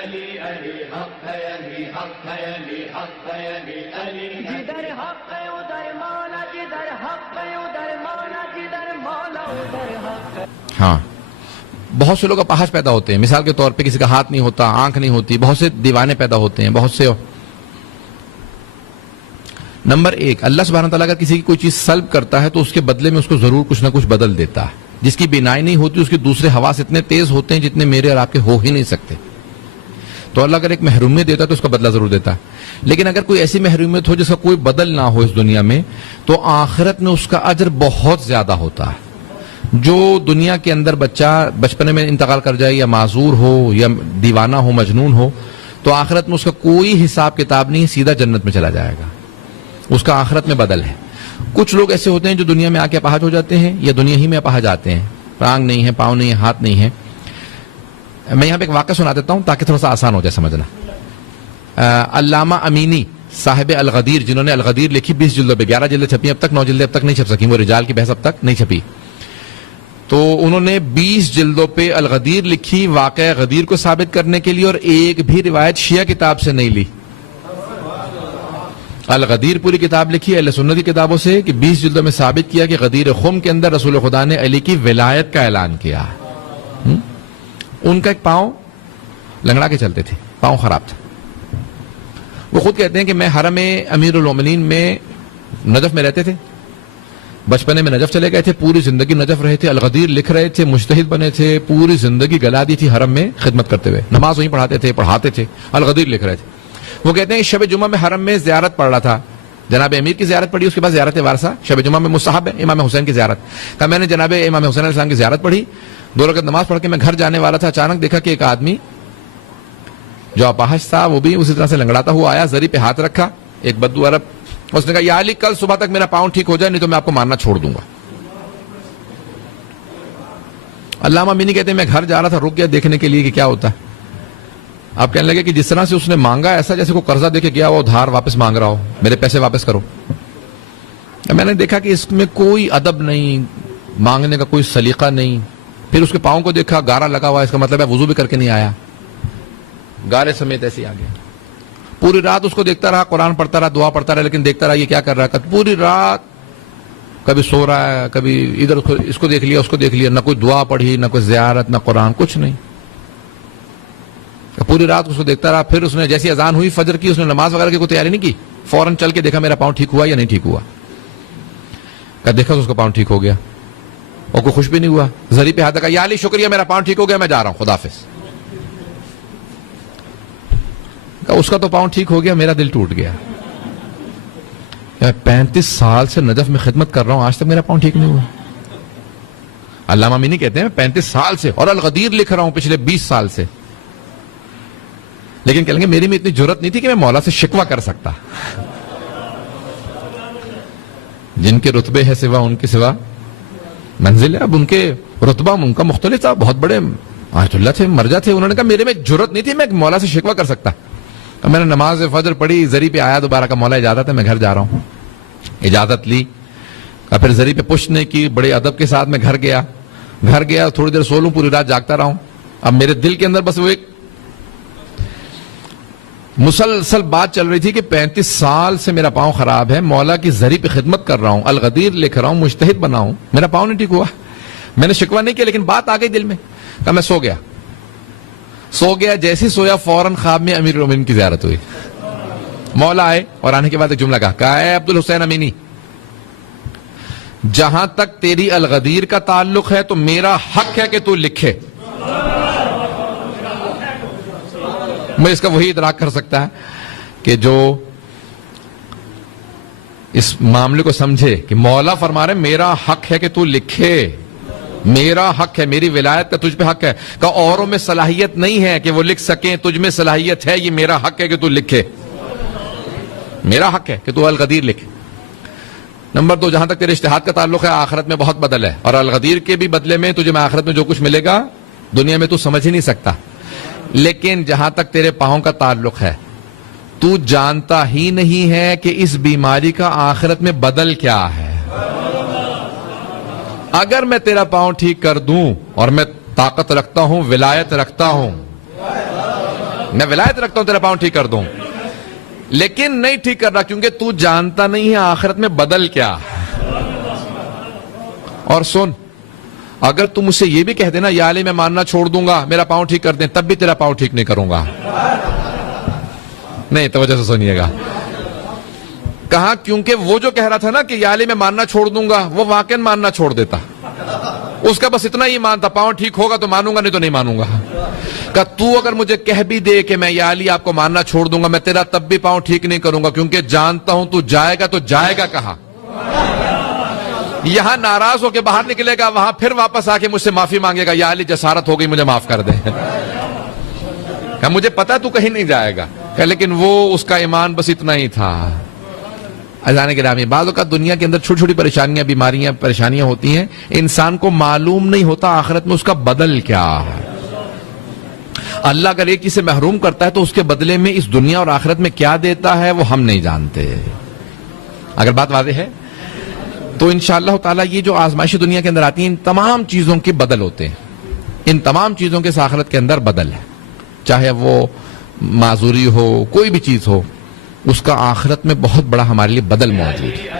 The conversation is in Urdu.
علی علی حق ہے علی حق ہے علی حق ہے علی علی جدھر حق ہے ادھر مولا جدھر حق ہے ادھر مولا جدھر مولا ادھر حق ہے. ہاں بہت سے لوگ اپاہج پیدا ہوتے ہیں، مثال کے طور پہ کسی کا ہاتھ نہیں ہوتا، آنکھ نہیں ہوتی، بہت سے دیوانے پیدا ہوتے ہیں، بہت سے. نمبر ایک، اللہ سبحانہ تعالیٰ اگر کسی کی کوئی چیز سلب کرتا ہے تو اس کے بدلے میں اس کو ضرور کچھ نہ کچھ بدل دیتا ہے. جس کی بینائی نہیں ہوتی اس کے دوسرے حواس اتنے تیز ہوتے ہیں جتنے میرے اور آپ کے ہو ہی نہیں سکتے. تو اللہ اگر ایک محرومیت دیتا ہے تو اس کا بدلہ ضرور دیتا ہے. لیکن اگر کوئی ایسی محرومیت ہو جس کا کوئی بدل نہ ہو اس دنیا میں، تو آخرت میں اس کا اجر بہت زیادہ ہوتا ہے. جو دنیا کے اندر بچہ بچپنے میں انتقال کر جائے، یا معذور ہو یا دیوانہ ہو، مجنون ہو، تو آخرت میں اس کا کوئی حساب کتاب نہیں، سیدھا جنت میں چلا جائے گا. اس کا آخرت میں بدل ہے. کچھ لوگ ایسے ہوتے ہیں جو دنیا میں آ کے اپاہج ہو جاتے ہیں، یا دنیا ہی میں اپاہج آتے ہیں، ٹانگ نہیں ہے، پاؤں نہیں ہے، ہاتھ نہیں ہے. میں یہاں پہ ایک واقعہ سنا دیتا ہوں تاکہ تھوڑا سا آسان ہو جائے سمجھنا. علامہ امینی صاحب الغدیر، جنہوں نے الغدیر لکھی 20 جلدوں پہ، 11 جلدیں چھپی، اب تک 9 جلدیں اب تک نہیں چھپ سکی، وہ رجال کی بحث اب تک نہیں چھپی. تو انہوں نے 20 جلدوں پہ الغدیر لکھی واقعہ غدیر کو ثابت کرنے کے لیے، اور ایک بھی روایت شیعہ کتاب سے نہیں لی. الغدیر پوری کتاب لکھی اہل سنت کی کتابوں سے کہ 20 جلدوں میں ثابت کیا کہ غدیر خم کے اندر رسول خدا نے علی کی ولایت کا اعلان کیا. ان کا ایک پاؤں لنگڑا کے چلتے تھے، پاؤں خراب تھا. وہ خود کہتے ہیں کہ میں حرم امیر المومنین میں نجف میں رہتے تھے، بچپنے میں نجف چلے گئے تھے، پوری زندگی نجف رہے تھے. الغدیر لکھ رہے تھے، مجتہد بنے تھے، پوری زندگی گلا دی تھی حرم میں خدمت کرتے ہوئے، نماز وہیں پڑھاتے تھے. الغدیر لکھ رہے تھے. وہ کہتے ہیں شب جمعہ میں حرم میں زیارت پڑھ رہا تھا، جناب امیر کی زیارت پڑھی، اس کے بعد زیارت وارثہ. شب جمعہ میں مستحب ہے امام حسین کی زیارت. کہا میں نے جناب امام حسین علیہ السلام کی زیارت پڑھی، 2 رکعت نماز پڑھ کے میں گھر جانے والا تھا، اچانک دیکھا کہ ایک آدمی جو اپاہج تھا وہ بھی اسی طرح سے لنگڑاتا ہوا آیا، زری پہ ہاتھ رکھا، ایک بدو عرب. اس نے کہا یا علی کل صبح تک میرا پاؤں ٹھیک ہو جائے، نہیں تو میں آپ کو مارنا چھوڑ دوں گا. علامہ امینی کہتے ہیں میں گھر جا رہا تھا، رک گیا دیکھنے کے لیے کہ کیا ہوتا ہے. آپ کہنے لگے کہ جس طرح سے اس نے مانگا ایسا جیسے کوئی قرضہ دے کے گیا وہ دھار واپس مانگ رہا ہو، میرے پیسے واپس کرو. میں نے دیکھا کہ اس میں کوئی ادب نہیں، مانگنے کا کوئی سلیقہ نہیں. پھر اس کے پاؤں کو دیکھا، گارا لگا ہوا، اس کا مطلب ہے وضو بھی کر کے نہیں آیا، گارے سمیت ایسے آ گیا. پوری رات اس کو دیکھتا رہا، قرآن پڑھتا رہا، دعا پڑھتا رہا، لیکن دیکھتا رہا یہ کیا کر رہا ہے. پوری رات کبھی سو رہا ہے، کبھی ادھر اس کو دیکھ لیا، اس کو دیکھ لیا، نہ کوئی دعا پڑھی، نہ کوئی زیارت، نہ قرآن، کچھ نہیں. پوری رات اس کو دیکھتا رہا. پھر اس نے جیسی اذان ہوئی فجر کی، اس نے نماز وغیرہ کی کوئی تیاری نہیں کی، فوراً چل کے دیکھا میرا پاؤں ٹھیک ہوا یا نہیں ٹھیک ہوا. دیکھا تو اس کا پاؤں ٹھیک ہو گیا، اور کوئی خوش بھی نہیں ہوا. زری پہ ہاتھ رکھا، یا علی شکریہ میرا پاؤں ٹھیک ہو گیا، میں جا رہا ہوں، خدا حافظ. اس کا تو پاؤں ٹھیک ہو گیا، میرا دل ٹوٹ گیا. 35 سال سے نجف میں خدمت کر رہا ہوں، آج تک میرا پاؤں ٹھیک نہیں ہوا. علامہ امینی کہتے ہیں 35 سال سے، اور الغدیر لکھ رہا ہوں پچھلے 20 سال سے. لیکن کہیں گے میری میں اتنی جرت نہیں تھی کہ میں مولا سے شکوہ کر سکتا. جن کے رتبے ہے سوا ان کے سوا منزل ہے. اب ان کے رتبہ ان کا مختلف تھا، بہت بڑے آیت اللہ تھے، مرجع تھے. انہوں نے کہا میرے میں جرت نہیں تھی میں مولا سے شکوہ کر سکتا. میں نے نماز فجر پڑھی، زری پہ آیا دوبارہ کا مولا اجازت ہے میں گھر جا رہا ہوں. اجازت لی، پھر زری پہ پشت نے کی، بڑے ادب کے ساتھ میں گھر گیا تھوڑی دیر سو لوں، پوری رات جاگتا رہا ہوں. اب میرے دل کے اندر بس وہ ایک مسلسل بات چل رہی تھی کہ 35 سال سے میرا پاؤں خراب ہے، مولا کی زری پہ خدمت کر رہا ہوں، الغدیر لکھ رہا ہوں، مجتہد بنا ہوں، میرا پاؤں نہیں ٹھیک ہوا. میں نے شکوہ نہیں کیا، لیکن بات آ گئی دل میں. کہا میں سو گیا. جیسے سویا فوراً خواب میں امیر المومنین کی زیارت ہوئی. مولا آئے اور آنے کے بعد ایک جملہ کہا اے عبد الحسین امینی، جہاں تک تیری الغدیر کا تعلق ہے تو میرا حق ہے کہ تو لکھے. میں اس کا وہی ادراک کر سکتا ہے کہ جو اس معاملے کو سمجھے کہ مولا فرما رہے میرا حق ہے کہ تو لکھے، میرا حق ہے، میری ولایت کا تجھ پہ حق ہے. کہ اوروں میں صلاحیت نہیں ہے کہ وہ لکھ سکیں، تجھ میں صلاحیت ہے، یہ میرا حق ہے کہ تو لکھے، میرا حق ہے کہ تو الغدیر لکھے. نمبر 2، جہاں تک تیرے اجتہاد کا تعلق ہے آخرت میں بہت بدل ہے، اور الغدیر کے بھی بدلے میں تجھے میں آخرت میں جو کچھ ملے گا دنیا میں تو سمجھ ہی نہیں سکتا. لیکن جہاں تک تیرے پاؤں کا تعلق ہے تو جانتا ہی نہیں ہے کہ اس بیماری کا آخرت میں بدل کیا ہے. اگر میں تیرا پاؤں ٹھیک کر دوں، اور میں طاقت رکھتا ہوں، ولایت رکھتا ہوں، میں ولایت رکھتا ہوں تیرا پاؤں ٹھیک کر دوں، لیکن نہیں ٹھیک کر رہا کیونکہ تو جانتا نہیں ہے آخرت میں بدل کیا. اور سن، اگر تم مجھ سے یہ بھی کہہ دینا یا علی میں ماننا چھوڑ دوں گا میرا پاؤں ٹھیک کر دیں، تب بھی تیرا پاؤں ٹھیک نہیں کروں گا. نہیں، توجہ سے سنیے گا. کہا کیونکہ وہ جو کہہ رہا تھا نا کہ یا علی میں ماننا چھوڑ دوں گا، وہ واقعا ماننا چھوڑ دیتا. اس کا بس اتنا ہی ایمان تھا، پاؤں ٹھیک ہوگا تو مانوں گا، نہیں تو نہیں مانوں گا. کہ تو اگر مجھے کہہ بھی دے کہ میں یا علی آپ کو ماننا چھوڑ دوں گا، میں تیرا تب بھی پاؤں ٹھیک نہیں کروں گا، کیونکہ جانتا ہوں تو جائے گا کہاں. یہاں ناراض ہو کے باہر نکلے گا، وہاں پھر واپس آ کے مجھ سے معافی مانگے گا، یا علی جسارت ہو گئی مجھے معاف کر دے. کہ مجھے پتا تو کہیں نہیں جائے گا. کہ لیکن وہ اس کا ایمان بس اتنا ہی تھا. اذان گرامی، بعض اوقات دنیا کے اندر چھوٹی چھوٹی پریشانیاں، بیماریاں، پریشانیاں ہوتی ہیں، انسان کو معلوم نہیں ہوتا آخرت میں اس کا بدل کیا ہے. اللہ اگر ایک چیز سے محروم کرتا ہے تو اس کے بدلے میں اس دنیا اور آخرت میں کیا دیتا ہے وہ ہم نہیں جانتے. اگر بات واضح ہے تو انشاءاللہ تعالی یہ جو آزمائشی دنیا کے اندر آتی ہیں، ان تمام چیزوں کے بدل ہوتے ہیں. ان تمام چیزوں کے آخرت کے اندر بدل ہے. چاہے وہ معذوری ہو، کوئی بھی چیز ہو، اس کا آخرت میں بہت بڑا ہمارے لیے بدل موجود ہے.